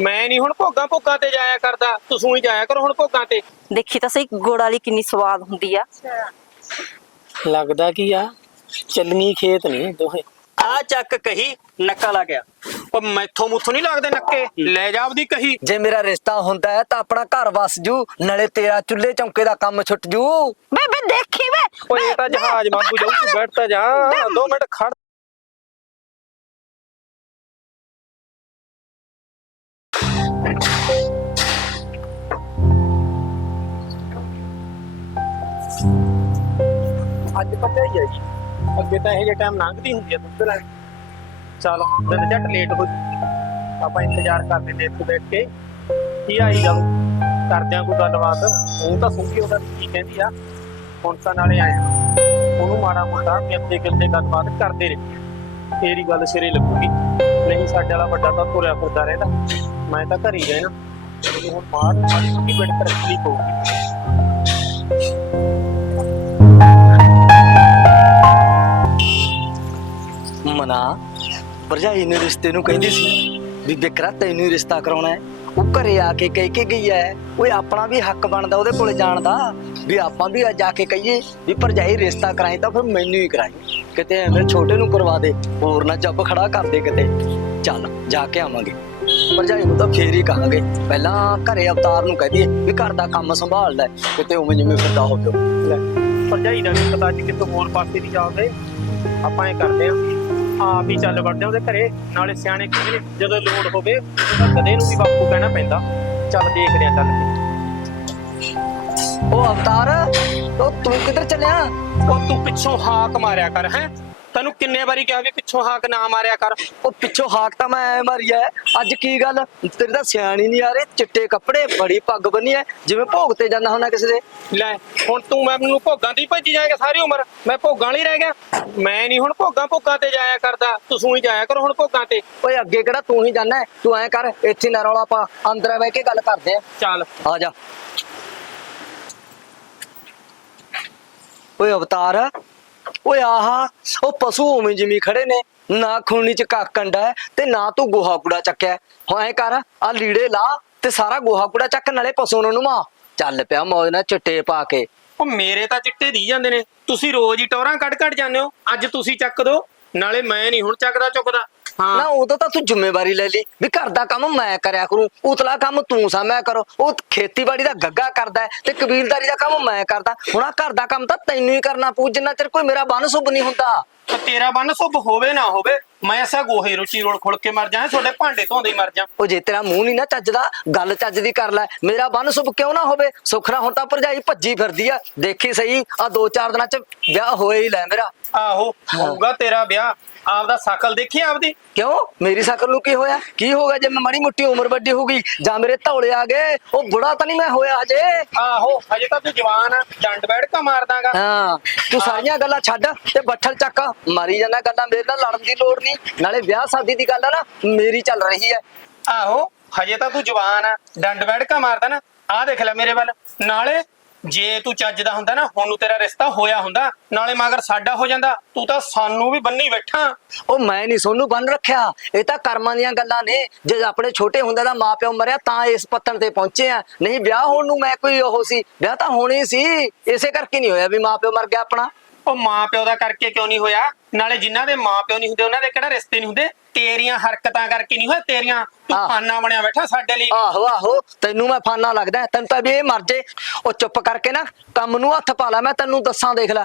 ਮੈਂ ਨਹੀਂ ਹੁਣ ਭੋਗਾਂ ਭੋਗਾਂ ਤੇ ਜਾਇਆ ਕਰਦਾ। ਤੁਸੀਂ ਹੀ ਜਾਇਆ ਕਰੋ ਹੁਣ ਭੋਗਾਂ ਤੇ। ਦੇਖੀ ਤਾਂ ਸਹੀ ਗੁੜ ਵਾਲੀ ਕਿੰਨੀ ਸਵਾਦ ਹੁੰਦੀ ਆ। ਲੱਗਦਾ ਕੀ ਆ? ਚੱਲਣੀ ਖੇਤ ਨਹੀਂ ਦੋਹੇ। ਆ ਚੱਕ ਕਹੀ ਨੱਕਾ ਲਾ ਗਿਆ। ਉਹ ਮੈਥੋਂ ਮੁੱਥੋਂ ਨਹੀਂ ਲੱਗਦੇ ਨੱਕੇ। ਲੈ ਜਾ ਆਪਦੀ ਕਹੀ। ਜੇ ਮੇਰਾ ਰਿਸ਼ਤਾ ਹੁੰਦਾ ਹੈ ਤਾਂ ਆਪਣਾ ਘਰ ਵਸ ਜੂ ਨਾਲੇ ਤੇਰਾ ਚੁੱਲ੍ਹੇ ਚੌਂਕੇ ਦਾ ਕੰਮ ਛੁੱਟ ਜੂ। ਵੇ ਵੇ ਦੇਖੀ ਵੇ। ਓਏ ਇਹ ਤਾਂ ਜਹਾਜ਼ ਵਾਂਗੂ ਜਾਊ ਤੂੰ ਬੈਠ ਤਾਂ ਜਾ। ਦੋ ਮਿੰਟ ਖੜ ਅੱਜ ਪਤਾ ਹੀ ਹੈ ਜੀ ਅੱਗੇ ਤਾਂ ਇਹ ਜੇ ਟਾਈਮ ਲੰਘਦੀ ਹੁੰਦੀ ਹੈ ਦੁੱਧ ਲੈਣ ਚਲ, ਦਿਨ ਝੱਟ ਲੇਟ ਹੋ ਜਾਊ। ਆਪਾਂ ਇੰਤਜ਼ਾਰ ਕਰਦੇ ਨੇ ਇੱਥੇ ਬੈਠ ਕੇ। ਕੀ ਆਈ ਜਾਊ ਕਰਦੇ ਆ ਕੋਈ ਗੱਲਬਾਤ। ਉਹ ਤਾਂ ਸੁਣਦੀ ਉਹਦਾ ਕੀ ਕਹਿੰਦੀ ਆ। ਹੁਣ ਤਾਂ ਨਾਲੇ ਆਇਆ ਉਹਨੂੰ ਮਾੜਾ ਮੋਟਾ ਕਿੱਥੇ ਕਿੱਥੇ ਗੱਲਬਾਤ ਕਰਦੇ ਰਹੇ ਤੇਰੀ ਗੱਲ ਸਿਰੇ ਲੱਗੂਗੀ। ਨਹੀਂ ਸਾਡੇ ਵਾਲਾ ਵੱਡਾ ਤਾਂ ਤੁਰਿਆ ਫਿਰਦਾ ਰਹਿੰਦਾ। ਮੈਂ ਤਾਂ ਘਰ ਹੀ ਰਹਿਣਾ। ਹੁਣ ਮਾਰ ਮਾੜੀ ਮੋਟੀ ਬਿੜ ਕਰ ਰੱਖਣੀ ਪਊਗੀ ਮਨਾ। ਭਰਜਾਈ ਨੇ ਰਿਸ਼ਤੇ ਨੂੰ ਕਹਿੰਦੀ ਸੀ ਵੀ ਬਿਕਰਾ ਤੈਨੂੰ ਰਿਸ਼ਤਾ ਕਰਾਉਣਾ ਹੈ। ਉਹ ਘਰੇ ਆ ਕੇ ਕਹਿ ਕੇ ਗਈ ਹੈ। ਓਏ, ਆਪਣਾ ਵੀ ਹੱਕ ਬਣਦਾ, ਉਹਦੇ ਕੋਲੇ ਜਾਣ ਦਾ। ਵੀ ਆਪਾਂ ਵੀ ਜਾ ਕੇ ਕਹੀਏ ਵੀ ਭਰਜਾਈ ਰਿਸ਼ਤਾ ਕਰਾਈ ਤਾਂ ਫਿਰ ਮੈਨੂੰ ਹੀ ਕਰਾਈ। ਕਿਤੇ ਐਵੇਂ ਛੋਟੇ ਨੂੰ ਕਰਵਾ ਦੇ, ਹੋਰ ਨਾ ਜੱਬ ਖੜਾ ਕਰ ਦੇ ਕਿਤੇ। ਚੱਲ, ਜਾ ਕੇ ਆਵਾਂਗੇ। ਭਰਜਾਈ ਨੂੰ ਤਾਂ ਫੇਰ ਹੀ ਕਹਾਂਗੇ। ਪਹਿਲਾਂ ਘਰੇ ਅਵਤਾਰ ਨੂੰ ਕਹਿ ਦਈਏ ਵੀ ਘਰ ਦਾ ਕੰਮ ਸੰਭਾਲਦਾ ਕਿਤੇ ਉਵੇਂ ਜਿਵੇਂ ਫਿਰਦਾ ਹੋ ਲੈ। ਭਰਜਾਈ ਦਾ ਵੀ ਪਤਾ ਅੱਜ ਕਿਤੋਂ ਹੋਰ ਪਾਸੇ ਨਹੀਂ ਚੱਲਦੇ ਆਪਾਂ ਇਹ ਕਰਦੇ ਆ। ਆਪ ਹੀ ਚੱਲ ਵੜਦੇ ਉਹਦੇ ਘਰੇ ਨਾਲੇ ਸਿਆਣੇ ਕਹਿੰਦੇ ਨੇ ਜਦੋਂ ਲੋੜ ਹੋਵੇ ਤਾਂ ਕਦੇ ਨੂੰ ਵੀ ਬਾਪੂ ਕਹਿਣਾ ਪੈਂਦਾ। ਚੱਲ ਦੇਖਦੇ ਆ ਚੱਲ ਕੇ। ਉਹ ਅਵਤਾਰ ਉਹ ਤੂੰ ਕਿੱਧਰ ਚੱਲਿਆ? ਉਹ ਤੂੰ ਪਿੱਛੋਂ ਹਾਕ ਮਾਰਿਆ ਕਰ ਹੈ? ਤੈਨੂੰ ਕਿੰਨੇ ਵਾਰੀ ਕਿਹਾ ਵੀ ਪਿੱਛੋਂ ਹਾਕ ਨਾ ਮਾਰਿਆ ਕਰ? ਉਹ ਪਿੱਛੋਂ ਹਾਕ ਤਾਂ ਮੈਂ ਐ ਮਾਰੀ ਐ। ਅੱਜ ਕੀ ਗੱਲ? ਤੇਰੀ ਤਾਂ ਸਿਆਣੀ ਨਹੀਂ ਆ ਰਹੀ ਚਿੱਟੇ ਕੱਪੜੇ ਬੜੀ ਪੱਗ ਬੰਨੀ ਐ। ਜਿਵੇਂ ਭੋਗ ਤੇ ਜਾਂਦਾ ਹੁੰਦਾ ਕਿਸੇ ਦੇ। ਲੈ ਹੁਣ ਤੂੰ ਮੈਨੂੰ ਭੋਗਾਂ ਦੀ ਭੱਜੀ ਜਾਏਗਾ ਸਾਰੀ ਉਮਰ। ਮੈਂ ਭੋਗਾਂ ਵਾਲੀ ਰਹਿ ਗਿਆ। ਮੈਂ ਨਹੀਂ ਹੁਣ ਭੋਗਾਂ ਭੋਗਾਂ ਤੇ ਜਾਇਆ ਕਰਦਾ। ਤੁਸੀਂ ਹੀ ਜਾਇਆ ਕਰੋ ਹੁਣ ਭੋਗਾਂ ਤੇ। ਓਏ ਅੱਗੇ ਕਿਹੜਾ ਤੂੰ ਹੀ ਜਾਣਾ ਤੂੰ ਐ ਕਰ ਇੱਥੇ ਨਾ ਰੌਲਾ ਪਾ। ਅੰਦਰ ਬਹਿ ਕੇ ਗੱਲ ਕਰਦੇ ਆ। ਚੱਲ। ਆ ਜਾ। ਓਏ ਅਵਤਾਰ। ਓਏ ਆਹਾ, ਉਹ ਪਸ਼ੂ ਉਵੇਂ ਜਿਵੇਂ ਖੜੇ ਨੇ, ਨਾ ਖੂਨੀ ਚ ਕਾਕੰਡਾ ਹੈ ਤੇ ਨਾ ਤੂੰ ਗੋਹਾ ਕੂੜਾ ਚੱਕਿਆ ਹਾਂ। ਐ ਕਰ, ਆ ਲੀੜੇ ਲਾ ਤੇ ਸਾਰਾ ਗੋਹਾ ਕੂੜਾ ਚੱਕ, ਨਾਲੇ ਪਸ਼ੂ ਨੂੰ ਨਮਾ ਚੱਲ ਪਿਆ ਮੌਜ ਨਾਲ ਚਿੱਟੇ ਪਾ ਕੇ। ਉਹ ਮੇਰੇ ਤਾਂ ਚਿੱਟੇ ਦੀ ਜਾਂਦੇ ਨੇ। ਤੁਸੀਂ ਰੋਜ਼ ਹੀ ਟੋਰਾਂ ਕੱਢ ਕੱਢ ਜਾਂਦੇ ਹੋ। ਅੱਜ ਤੁਸੀਂ ਚੱਕ ਦੋ, ਨਾਲੇ ਮੈਂ ਨਹੀਂ ਹੁਣ ਚੱਕਦਾ ਚੁੱਕਦਾ। ਨਾ ਉਦੋਂ ਤਾਂ ਤੂੰ ਜ਼ਿੰਮੇਵਾਰੀ ਲੈ ਲਈ ਵੀ ਘਰ ਦਾ ਕੰਮ ਮੈਂ ਕਰਿਆ ਕਰੂੰ ਉਤਲਾ ਕੰਮ ਤੂੰ ਸਾਂਭਿਆ ਕਰੋ। ਉਹ ਖੇਤੀਬਾੜੀ ਦਾ ਗੱਗਾ ਕਰਦਾ ਹੈ ਤੇ ਕਬੀਲਦਾਰੀ ਦਾ ਕੰਮ ਮੈਂ ਕਰਦਾ। ਹੁਣ ਆਹ ਘਰ ਦਾ ਕੰਮ ਤਾਂ ਤੈਨੂੰ ਹੀ ਕਰਨਾ ਪਊ ਜਿੰਨਾ ਚਿਰ ਕੋਈ ਮੇਰਾ ਬੰਨ ਸੁਭ ਨਹੀਂ ਹੁੰਦਾ। ਤਾਂ ਤੇਰਾ ਬੰਨ ਸੁਭ ਹੋਵੇ ਨਾ ਹੋਵੇ ਮੈਂ ਐਸਾ ਗੋਹੇ ਰੁਚੀ ਰੋਲ ਖੁਲ ਕੇ ਮਰ ਜਾ ਤੁਹਾਡੇ ਭਾਂਡੇ ਧੋਂਦੇ ਹੀ ਮਰ ਜਾ ਉਹ ਜੇ ਤੇਰਾ ਮੂੰਹ ਨਹੀਂ ਨਾ ਚੱਜਦਾ ਗੱਲ ਚੱਜ ਦੀ ਕਰ ਲੈ। ਮੇਰਾ ਬੰਨ ਸੁਭ ਕਿਉਂ ਨਾ ਹੋਵੇ? ਸੁਖਰਾ ਹੁਣ ਤਾਂ ਭਰਜਾਈ ਭੱਜੀ ਫਿਰਦੀ ਆ। ਦੇਖੀ ਸਹੀ ਆ ਦੋ ਚਾਰ ਦਿਨਾਂ ਚ ਵਿਆਹ ਹੋਏ ਹੀ ਲੈ ਮੇਰਾ। ਆਹੋ ਹੋਊਗਾ ਤੇਰਾ ਵਿਆਹ। ਆਪਦਾ ਸ਼ਕਲ ਦੇਖੀ ਆਪਦੀ? ਕਿਉਂ? ਮੇਰੀ ਸ਼ਕਲ ਨੂੰ ਕੀ ਹੋਇਆ? ਕੀ ਹੋਗਾ ਜੇ ਮੈਂ ਮਾੜੀ ਮੁੱਟੀ ਉਮਰ ਵੱਡੀ ਹੋ ਗਈ ਜਾਂ ਮੇਰੇ ਧੌਲੇ ਆ ਗਏ? ਉਹ ਬੁੜਾ ਤਾਂ ਨਹੀਂ ਮੈਂ ਹੋਇਆ ਹਜੇ ਆਹੋ ਹਜੇ ਤਾਂ ਤੂੰ ਜਵਾਨ ਆ ਡੰਡ ਬੈਠਕਾ ਮਾਰ ਦਾਂਗਾ ਹਾਂ ਤੂੰ ਸਾਰੀਆਂ ਗੱਲਾਂ ਛੱਡ ਤੇ ਬੱਠਲ ਚੱਕ। ਮਾਰੀ ਜਾਂਦਾ ਗੱਲਾਂ ਮੇਰੇ ਨਾਲ ਲੜਨ ਦੀ ਲੋੜ ਨਹੀਂ। ਨਾਲੇ ਵਿਆਹ ਸ਼ਾਦੀ ਦੀ ਗੱਲ ਆ ਨਾ ਮੇਰੀ ਚੱਲ ਰਹੀ ਹੈ। ਆਹੋ ਹਜੇ ਤਾਂ ਤੂੰ ਜਵਾਨ ਆ ਡੰਡ ਬੈਠਕਾ ਮਾਰਦਾ ਨਾ। ਆਹ ਦੇਖ ਲੈ ਮੇਰੇ ਵੱਲ। ਨਾਲੇ ਜੇ ਤੂੰ ਚੱਜ ਦਾ ਹੁੰਦਾ ਨਾ, ਹੁਣ ਨੂੰ ਤੇਰਾ ਰਿਸ਼ਤਾ ਹੋਇਆ ਹੁੰਦਾ, ਨਾਲੇ ਮਗਰ ਸਾਡਾ ਹੋ ਜਾਂਦਾ, ਤੂੰ ਤਾਂ ਸਾਨੂੰ ਵੀ ਬੰਨੀ ਬੈਠਾ। ਉਹ ਮੈਂ ਨਹੀਂ ਸੋਨੂੰ ਬੰਨ ਰੱਖਿਆ, ਇਹ ਤਾਂ ਕਰਮਾਂ ਦੀਆਂ ਗੱਲਾਂ ਨੇ। ਜੇ ਆਪਣੇ ਛੋਟੇ ਹੁੰਦੇ ਦਾ ਮਾਪਿਓ ਮਰਿਆ, ਤਾਂ ਇਸ ਪੱਤਣ ਤੇ ਪਹੁੰਚੇ ਆ। ਨਹੀਂ, ਵਿਆਹ ਹੋਣ ਨੂੰ ਮੈਂ ਕੋਈ ਉਹ ਸੀ, ਵਿਆਹ ਤਾਂ ਹੋਣੀ ਸੀ, ਇਸੇ ਕਰਕੇ ਨਹੀਂ ਹੋਇਆ ਵੀ ਮਾਪਿਓ ਮਰ ਗਿਆ ਆਪਣਾ। ਉਹ ਮਾਂ ਪਿਓ ਦਾ ਕਰਕੇ ਕਿਉਂ ਨਹੀਂ ਹੋਇਆ? ਨਾਲੇ ਜਿਨ੍ਹਾਂ ਦੇ ਮਾਂ ਪਿਓ ਨਹੀਂ ਹੁੰਦੇ ਉਹਨਾਂ ਦੇ ਕਿਹੜਾ ਰਿਸ਼ਤੇ ਨਹੀਂ ਹੁੰਦੇ? ਤੇਰੀਆਂ ਹਰਕਤਾਂ ਕਰਕੇ ਨਹੀਂ ਹੋਇਆ? ਤੇਰੀਆਂ ਤੂੰ ਆਹ। ਖਾਨਾ ਬਣਿਆ ਬੈਠਾ ਸਾਡੇ ਲਈ। ਆਹੋ ਆਹੋ ਤੈਨੂੰ ਮੈਂ ਫਾਨਾ ਲੱਗਦਾ ਤੈਨੂੰ ਤਾਂ ਵੀ ਇਹ ਮਰ ਜੇ। ਉਹ ਚੁੱਪ ਕਰਕੇ ਨਾ ਕੰਮ ਨੂੰ ਹੱਥ ਪਾ ਲੈ ਮੈਂ ਤੈਨੂੰ ਦੱਸਾਂ ਦੇਖ ਲੈ।